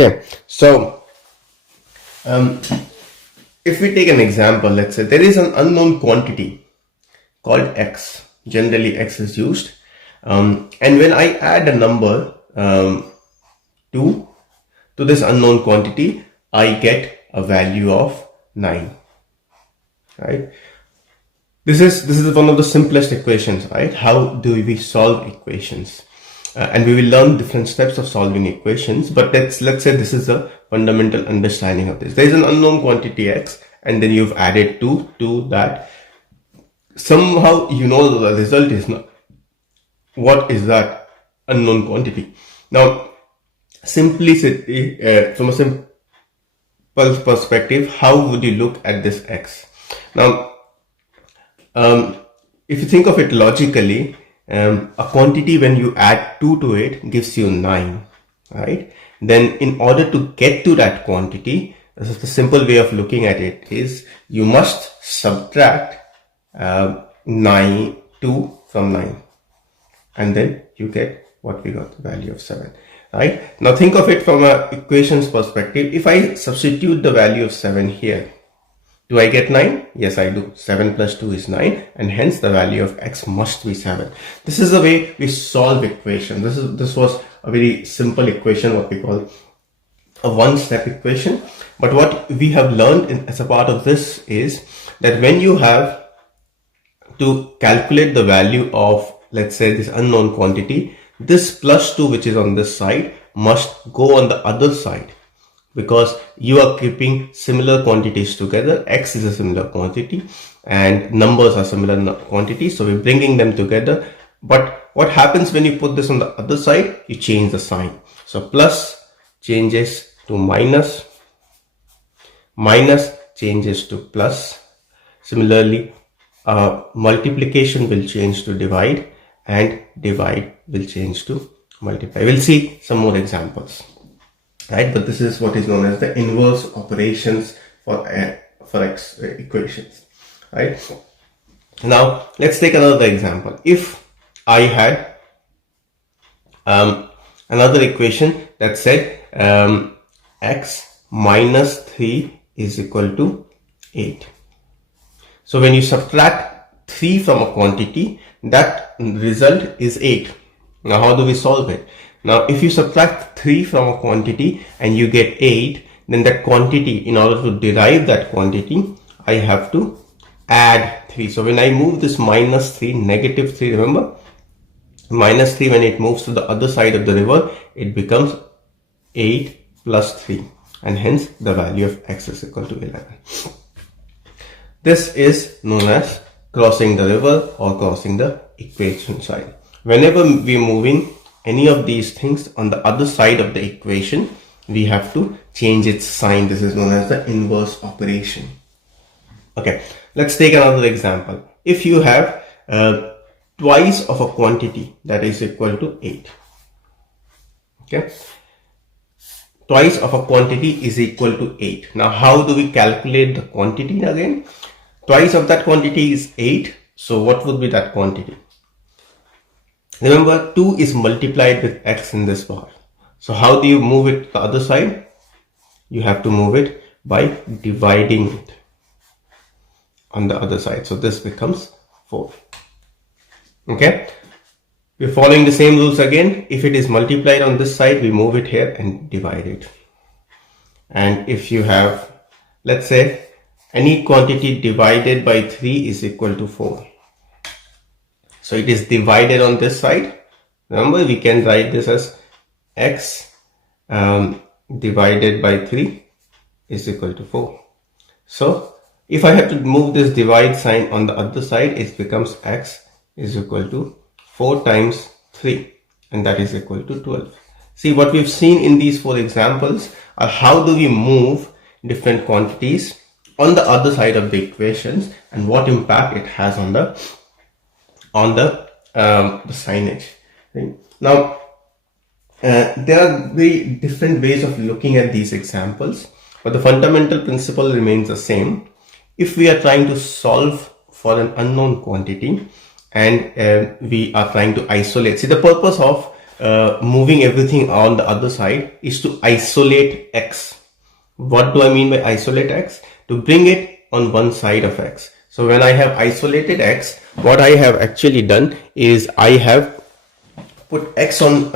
Okay, so um, if we take an example, let's say there is an unknown quantity called x. Generally, x is used, and when I add a number to this unknown quantity, I get a value of 9. Right? This is one of the simplest equations, right? How do we solve equations? And we will learn different steps of solving equations, but let's say this is a fundamental understanding of this. There is an unknown quantity x, and then you've added 2 to that. Somehow you know the result is not. What is that unknown quantity? Now, simplicity, from a simple perspective, how would you look at this x? Now, if you think of it logically, a quantity when you add 2 to it gives you 9, right? Then in order to get to that quantity, this is the simple way of looking at it, is you must subtract 2 from 9, and then you get what we got, the value of 7, right? Now think of it from a equations perspective. If I substitute the value of 7 here, do I get 9? Yes, I do. 7 plus 2 is 9, and hence the value of x must be 7. This is the way we solve equation. This was a very simple equation, what we call a one-step equation. But what we have learned as a part of this is that when you have to calculate the value of, let's say, this unknown quantity, this plus 2 which is on this side must go on the other side, because you are keeping similar quantities together. X is a similar quantity and numbers are similar quantities, so we're bringing them together. But what happens when you put this on the other side? You change the sign. So plus changes to minus, minus changes to plus. Similarly, multiplication will change to divide, and divide will change to multiply. We'll see some more examples. Right, but this is what is known as the inverse operations for x equations. Right. Now let's take another example. If I had another equation that said x minus 3 is equal to 8. So when you subtract 3 from a quantity, that result is 8. Now how do we solve it? Now, if you subtract 3 from a quantity and you get 8, then that quantity, in order to derive that quantity, I have to add 3. So when I move this minus 3, negative 3, remember? Minus 3, when it moves to the other side of the river, it becomes 8 plus 3. And hence, the value of x is equal to 11. This is known as crossing the river or crossing the equation side. Whenever we are moving any of these things on the other side of the equation, we have to change its sign. This is known as the inverse operation. Okay, let's take another example. If you have twice of a quantity that is equal to 8. Okay, twice of a quantity is equal to 8. Now how do we calculate the quantity again? Twice of that quantity is 8. So what would be that quantity? Remember, 2 is multiplied with x in this bar. So how do you move it to the other side? You have to move it by dividing it on the other side. So this becomes 4. Okay. We're following the same rules again. If it is multiplied on this side, we move it here and divide it. And if you have, let's say, any quantity divided by 3 is equal to 4. So it is divided on this side. Remember, we can write this as x divided by 3 is equal to 4. So if I have to move this divide sign on the other side, it becomes x is equal to 4 times 3, and that is equal to 12. See, what we've seen in these 4 examples are how do we move different quantities on the other side of the equations and what impact it has on the signage. Right? Now, there are very different ways of looking at these examples, but the fundamental principle remains the same. If we are trying to solve for an unknown quantity and we are trying to isolate, see, the purpose of moving everything on the other side is to isolate x. What do I mean by isolate x? To bring it on one side of x. So when I have isolated x, what I have actually done is I have put x on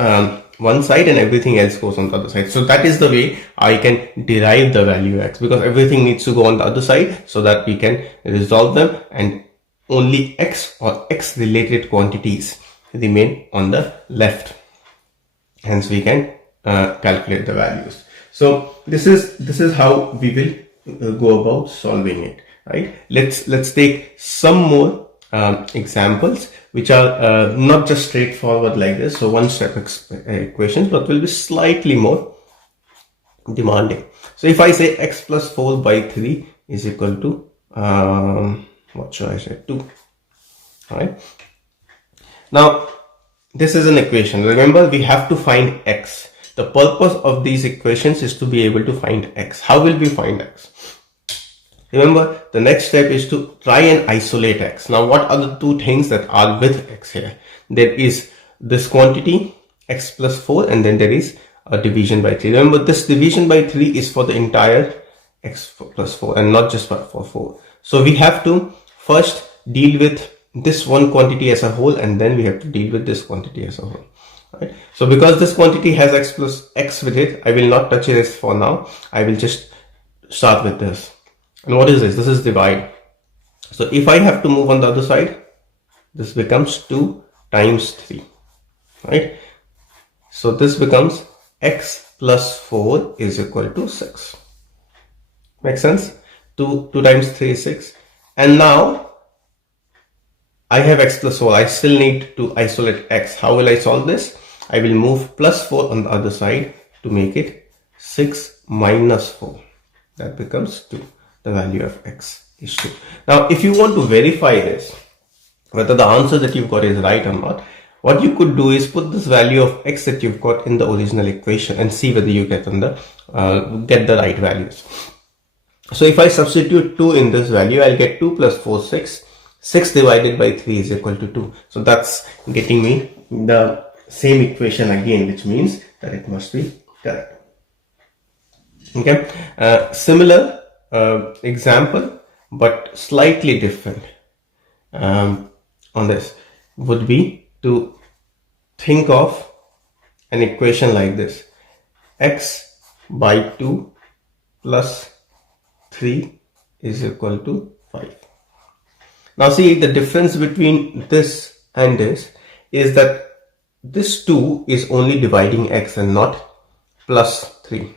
one side and everything else goes on the other side. So that is the way I can derive the value x, because everything needs to go on the other side so that we can resolve them, and only x or x related quantities remain on the left. Hence we can calculate the values. So this is how we will go about solving it, right? Let's take some more examples which are not just straightforward like this, so one step equations, but will be slightly more demanding. So if I say x plus 4 by 3 is equal to what should I say, 2. All right, now this is an equation. Remember, we have to find x. The purpose of these equations is to be able to find x. How will we find x? Remember, the next step is to try and isolate x. Now, what are the two things that are with x here? There is this quantity x plus 4, and then there is a division by 3. Remember, this division by 3 is for the entire x plus 4 and not just for 4. So we have to first deal with this one quantity as a whole, and then we have to deal with this quantity as a whole. Right? So because this quantity has x plus x with it, I will not touch it for now. I will just start with this. And what is this? This is divide. So if I have to move on the other side, this becomes 2 times 3. Right? So this becomes x plus 4 is equal to 6. Make sense? 2 times 3 is 6. And now I have x plus 4. I still need to isolate x. How will I solve this? I will move plus 4 on the other side to make it 6 minus 4. That becomes 2. The value of x is 2. Now, if you want to verify this, whether the answer that you've got is right or not, what you could do is put this value of x that you've got in the original equation and see whether you get on the get the right values. So if I substitute 2 in this value, I'll get 2 plus 4, 6. 6 divided by 3 is equal to 2. So that's getting me the same equation again, which means that it must be correct. Okay. Similar example, but slightly different on this would be to think of an equation like this: x by 2 plus 3 is equal to 5. Now see, the difference between this and this is that this 2 is only dividing x and not plus 3.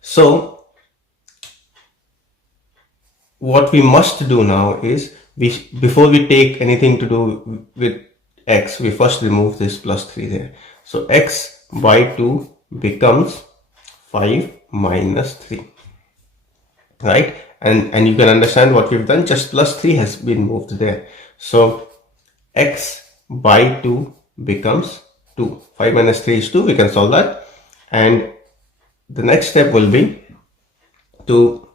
So what we must do now is, before we take anything to do with x, we first remove this plus 3 there. So x by 2 becomes 5 minus 3. Right? And you can understand what we've done, just plus 3 has been moved there. So x by 2 becomes 2. 5 minus 3 is 2. We can solve that. And the next step will be to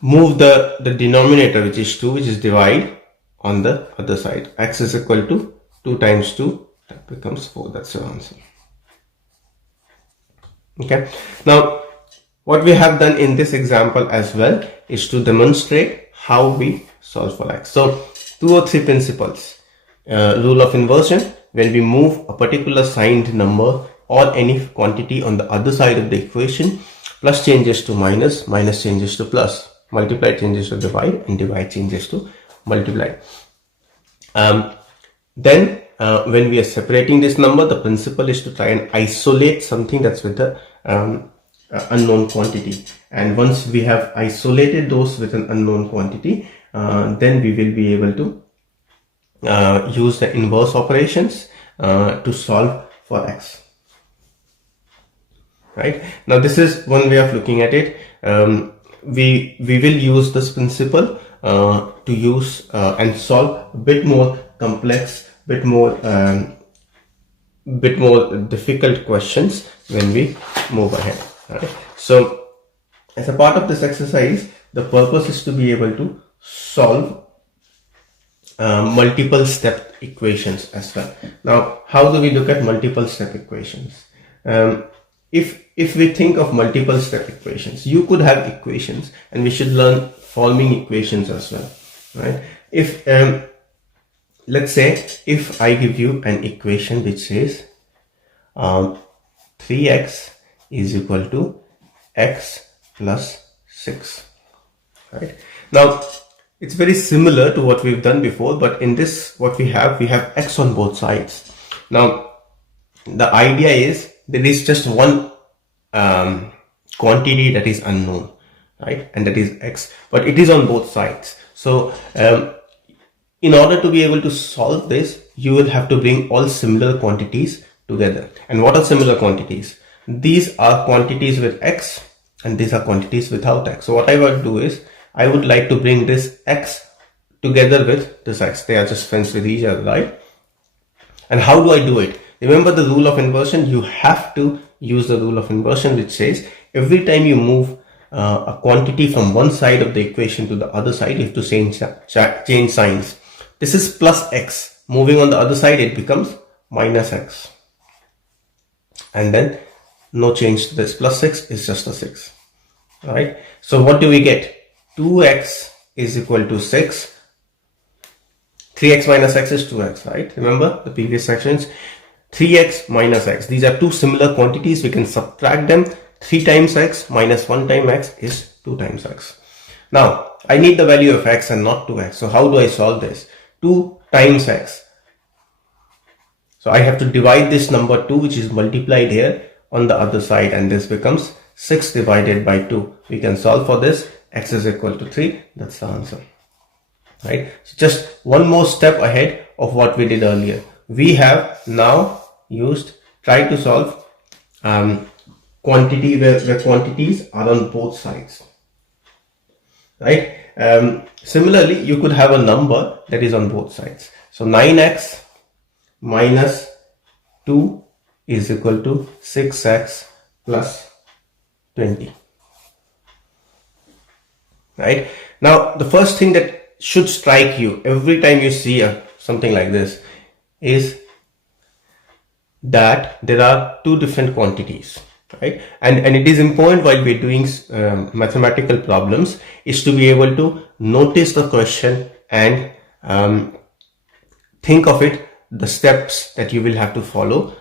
move the denominator, which is 2, which is divide, on the other side. X is equal to 2 times 2. That becomes 4. That's your answer. Okay. Now, what we have done in this example as well is to demonstrate how we solve for x. So 2 or 3 principles. Rule of inversion: when we move a particular signed number or any quantity on the other side of the equation, plus changes to minus, minus changes to plus, multiply changes to divide, and divide changes to multiply. Then when we are separating this number, the principle is to try and isolate something that's with the unknown quantity. And once we have isolated those with an unknown quantity, then we will be able to use the inverse operations to solve for x. Right? Now this is one way of looking at it. We will use this principle to use and solve a bit more complex, bit more difficult questions when we move ahead. Right? So as a part of this exercise, the purpose is to be able to solve multiple step equations as well. Now, how do we look at multiple step equations? If we think of multiple step equations, you could have equations, and we should learn following equations as well, right? If let's say if I give you an equation which says 3x is equal to x plus 6, right? Now, it's very similar to what we've done before, but in this, what we have x on both sides. Now, the idea is there is just one quantity that is unknown, right? And that is x, but it is on both sides. So, in order to be able to solve this, you will have to bring all similar quantities together. And what are similar quantities? These are quantities with x, and these are quantities without x. So what I would do is, I would like to bring this x together with this x. They are just friends with each other, right? And how do I do it? Remember the rule of inversion. You have to use the rule of inversion, which says every time you move a quantity from one side of the equation to the other side, you have to change signs. This is plus x. Moving on the other side, it becomes minus x. And then no change to this. Plus 6 is just a 6. Right? So what do we get? 2x is equal to 6. 3x minus x is 2x, right? Remember the previous sections? 3x minus x. These are two similar quantities. We can subtract them. 3 times x minus 1 times x is 2 times x. Now, I need the value of x and not 2x. So how do I solve this? 2 times x. So I have to divide this number 2, which is multiplied here, on the other side, and this becomes 6 divided by 2. We can solve for this. X is equal to 3. That's the answer, right? So just one more step ahead of what we did earlier. We have now tried to solve quantity where quantities are on both sides, right? Similarly, you could have a number that is on both sides. So 9x minus 2 is equal to 6x plus 20. Right? Now, the first thing that should strike you every time you see something like this is that there are two different quantities, right? And it is important while we're doing mathematical problems is to be able to notice the question and think of it, the steps that you will have to follow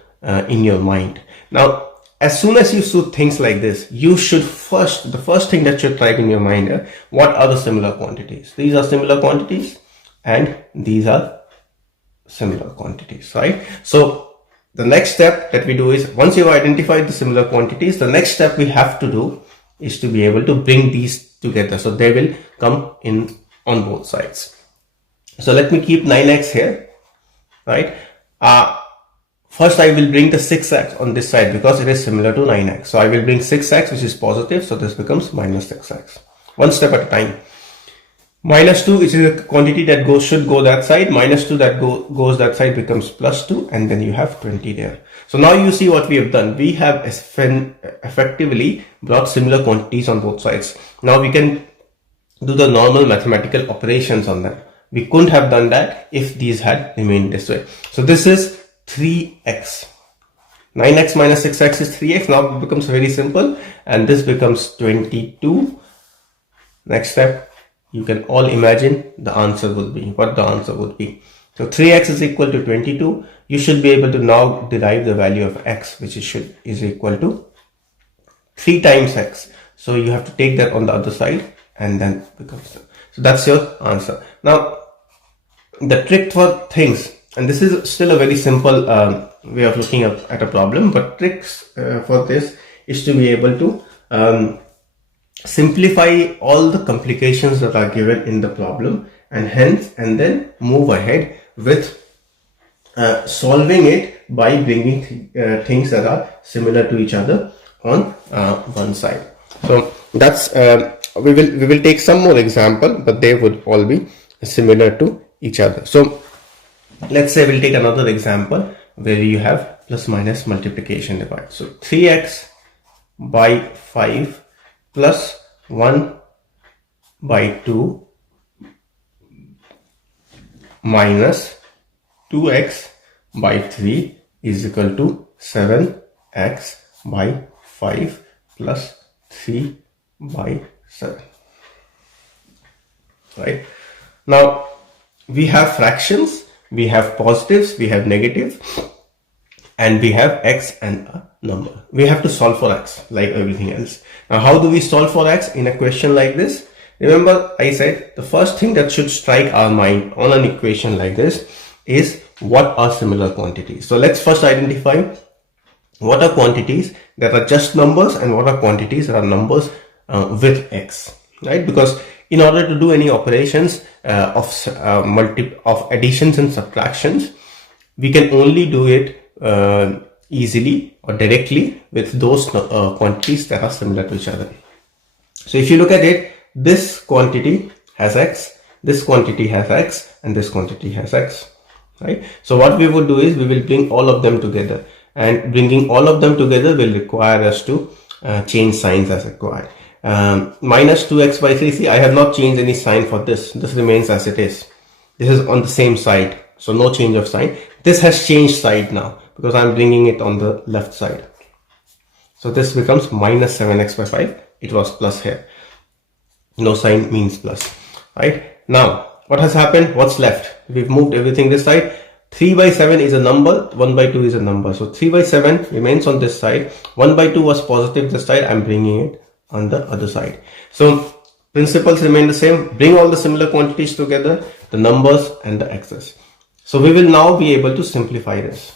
in your mind. Now, as soon as you see things like this, you should the first thing that should strike in your mind, what are the similar quantities? These are similar quantities and these are similar quantities, right? So the next step that we do is, once you've identified the similar quantities, the next step we have to do is to be able to bring these together. So they will come in on both sides. So let me keep 9x here, right? First, I will bring the 6x on this side because it is similar to 9x. So I will bring 6x, which is positive. So this becomes minus 6x. One step at a time. Minus 2, which is a quantity that should go that side. Minus 2 that goes that side becomes plus 2. And then you have 20 there. So now you see what we have done. We have effectively brought similar quantities on both sides. Now we can do the normal mathematical operations on them. We couldn't have done that if these had remained this way. So this is 3x. 9x minus 6x is 3x. Now it becomes very simple, and this becomes 22. Next step, you can all imagine the answer would be, what the answer would be. So 3x is equal to 22. You should be able to now derive the value of x, which is equal to 3 times x. So you have to take that on the other side, and then becomes so that's your answer. Now the trick for things, and this is still a very simple way of looking at a problem, but tricks for this is to be able to simplify all the complications that are given in the problem, and then move ahead with solving it by bringing things that are similar to each other on one side. So that's we will take some more example, but they would all be similar to each other. So let's say we'll take another example where you have plus minus multiplication divide. So 3x by 5 plus 1 by 2 minus 2x by 3 is equal to 7x by 5 plus 3 by 7. Right? Now, we have fractions, we have positives, we have negatives, and we have x and a number. We have to solve for x like everything else. Now, how do we solve for x in a question like this? Remember, I said the first thing that should strike our mind on an equation like this is what are similar quantities. So let's first identify what are quantities that are just numbers and what are quantities that are numbers with x, right? Because in order to do any operations of additions and subtractions, we can only do it easily or directly with those quantities that are similar to each other. So if you look at it, this quantity has x, this quantity has x, and this quantity has x, right? So what we would do is we will bring all of them together, and bringing all of them together will require us to change signs as required. Minus 2x by 3, see, I have not changed any sign for this. This remains as it is. This is on the same side, so no change of sign. This has changed side now because I'm bringing it on the left side. So this becomes minus 7x by 5. It was plus here. No sign means plus, right? Now, what has happened? What's left? We've moved everything this side. 3 by 7 is a number, 1 by 2 is a number. So 3 by 7 remains on this side. 1 by 2 was positive this side. I'm bringing it on the other side. So principles remain the same. Bring all the similar quantities together, the numbers and the x's. So we will now be able to simplify this,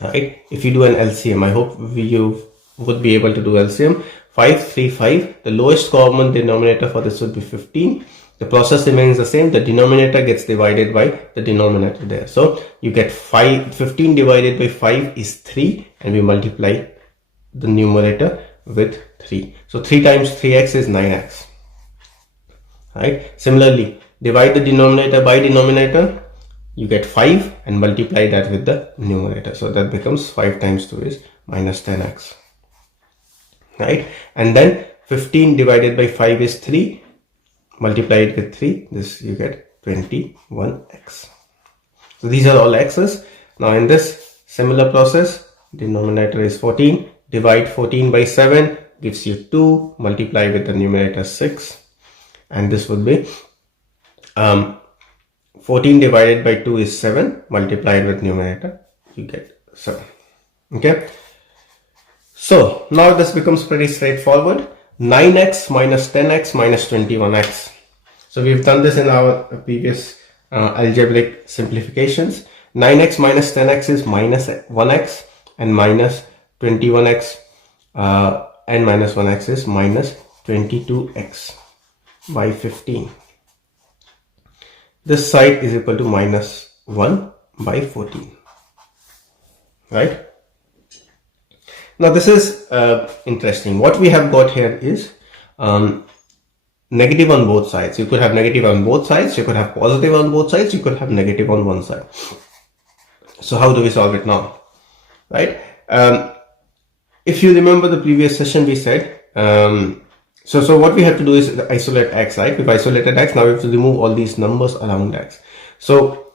right? If you do an LCM, I hope you would be able to do LCM. 5, 3, 5. The lowest common denominator for this would be 15. The process remains the same. The denominator gets divided by the denominator there. So you get 15 divided by 5 is 3, and we multiply the numerator with 3. So 3 times 3x is 9x. Right? Similarly, divide the denominator by denominator. You get 5 and multiply that with the numerator. So that becomes 5 times 2 is minus 10x. Right? And then 15 divided by 5 is 3. Multiply it with 3. This you get 21x. So these are all x's. Now in this similar process, denominator is 14. Divide 14 by 7 gives you 2. Multiply with the numerator 6. And this would be 14 divided by 2 is 7. Multiplied with numerator, you get 7. Okay. So now this becomes pretty straightforward. 9x minus 10x minus 21x. So we've done this in our previous algebraic simplifications. 9x minus 10x is minus 1x, and minus 21x and minus 1x is minus 22x by 15. This side is equal to minus 1 by 14. Right? Now this is interesting. What we have got here is negative on both sides. You could have negative on both sides. You could have positive on both sides. You could have negative on one side. So how do we solve it now? Right? If you remember the previous session, we said, so what we have to do is isolate x, right? We've isolated x. Now we have to remove all these numbers around x. So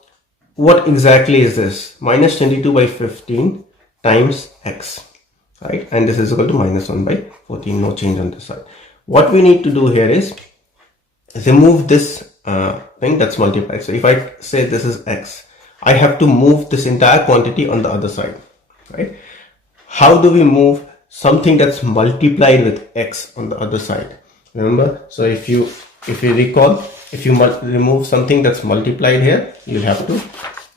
what exactly is this? Minus 22 by 15 times x. Right, and this is equal to minus 1 by 14, no change on this side. What we need to do here is remove this thing that's multiplied. So if I say this is x, I have to move this entire quantity on the other side, right? How do we move something that's multiplied with x on the other side? Remember, so if you recall, if you remove something that's multiplied here, you'll have to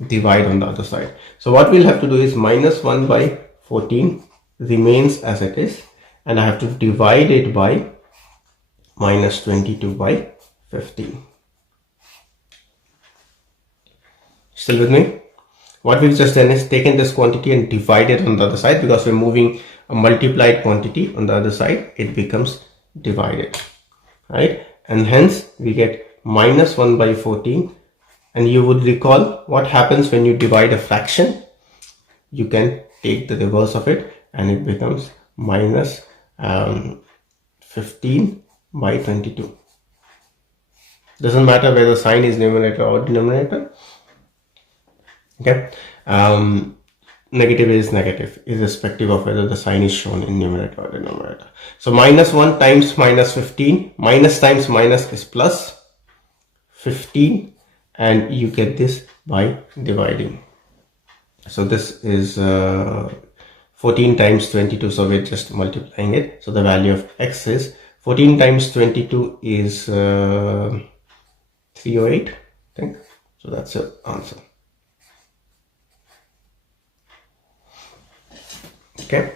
divide on the other side. So what we'll have to do is minus 1 by 14 remains as it is, and I have to divide it by minus 22 by 15. Still with me? What we've just done is taken this quantity and divided on the other side. Because we're moving a multiplied quantity on the other side, it becomes divided, right? And hence we get minus 1 by 14. And you would recall what happens when you divide a fraction. You can take the reverse of it, and it becomes minus 15 by 22. Doesn't matter whether sign is numerator or denominator. Okay. Negative is negative, irrespective of whether the sign is shown in numerator or denominator. So minus 1 times minus 15, minus times minus is plus 15, and you get this by dividing. So this is 14 times 22, so we're just multiplying it. So the value of x is 14 times 22 is 308, I think. So that's the answer. Okay.